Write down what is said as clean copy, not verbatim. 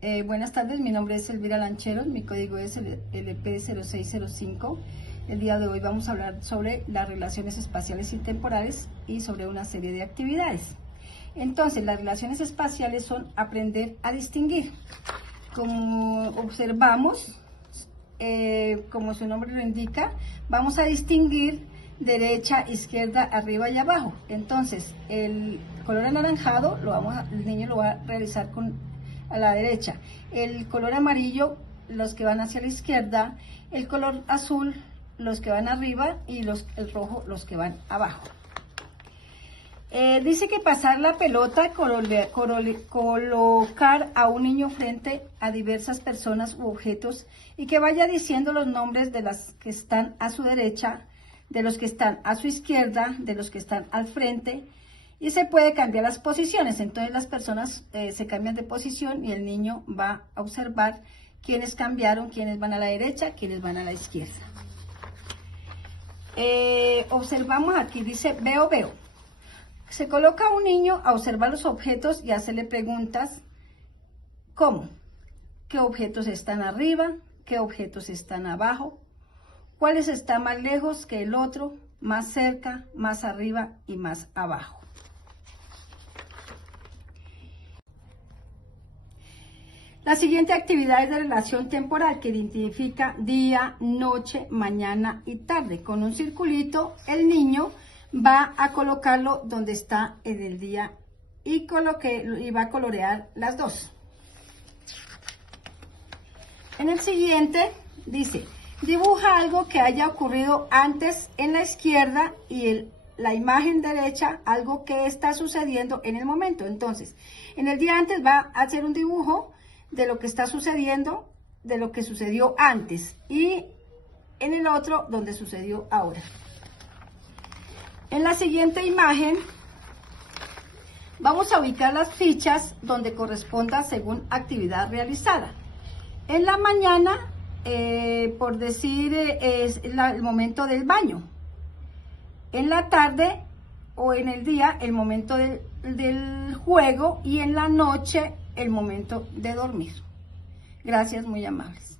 Buenas tardes, mi nombre es Elvira Lancheros, mi código es el LP0605. El día de hoy vamos a hablar sobre las relaciones espaciales y temporales y sobre una serie de actividades. Entonces, las relaciones espaciales son aprender a distinguir. Como observamos, como su nombre lo indica, vamos a distinguir derecha, izquierda, arriba y abajo. Entonces, el color anaranjado el niño lo va a realizar a la derecha, el color amarillo los que van hacia la izquierda, el color azul los que van arriba y el rojo los que van abajo. Dice que pasar la pelota, colocar a un niño frente a diversas personas u objetos y que vaya diciendo los nombres de las que están a su derecha, de los que están a su izquierda, de los que están al frente, y se puede cambiar las posiciones. Entonces las personas se cambian de posición y el niño va a observar quiénes cambiaron, quiénes van a la derecha, quiénes van a la izquierda. Observamos aquí, dice veo. Se coloca a un niño a observar los objetos y hacerle preguntas como ¿qué objetos están arriba? ¿Qué objetos están abajo? ¿Cuáles están más lejos que el otro? Más cerca, más arriba y más abajo. La siguiente actividad es de relación temporal que identifica día, noche, mañana y tarde. Con un circulito el niño va a colocarlo donde está en el día y va a colorear las dos. En el siguiente dice, dibuja algo que haya ocurrido antes en la izquierda y la imagen derecha, algo que está sucediendo en el momento. Entonces, en el día antes va a hacer un dibujo de lo que está sucediendo, de lo que sucedió antes, y en el otro donde sucedió ahora. En la siguiente imagen vamos a ubicar las fichas donde corresponda según actividad realizada. En la mañana, por decir, es el momento del baño. En la tarde o en el día, el momento del juego, y en la noche, el momento de dormir. Gracias, muy amables.